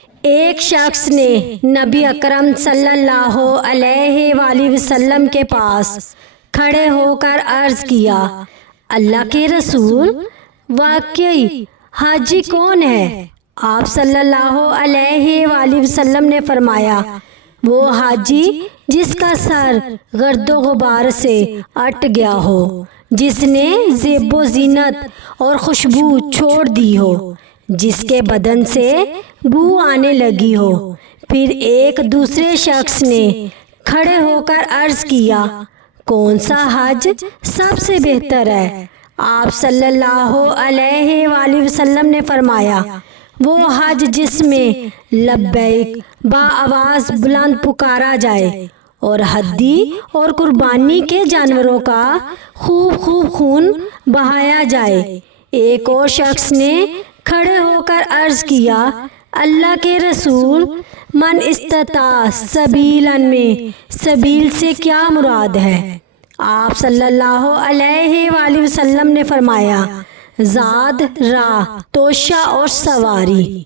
ایک شخص نے نبی اکرم صلی اللہ علیہ وآلہ وسلم کے پاس کھڑے ہو کر عرض کیا، اللہ کے رسول، واقعی حاجی کون ہے؟ آپ صلی اللہ علیہ وآلہ وسلم نے فرمایا، وہ حاجی جس کا سر گرد و غبار سے اٹ گیا ہو، جس نے زیب و زینت اور خوشبو چھوڑ دی ہو، جس کے بدن سے بو آنے لگی ہو۔ پھر ایک دوسرے شخص نے کھڑے ہو کر عرض کیا، کون سا حج سب سے بہتر ہے؟ آپ صلی اللہ علیہ وآلہ وسلم نے فرمایا، وہ حج جس میں لبیک با آواز بلند پکارا جائے اور ہدی اور قربانی کے جانوروں کا خوب خون بہایا جائے۔ ایک اور شخص نے کھڑے ہو کر عرض کیا، اللہ کے رسول، من استطاع سبیلا میں سبیل سے کیا مراد ہے؟ آپ صلی اللہ علیہ وآلہ وسلم نے فرمایا، زاد، راہ، توشہ اور سواری۔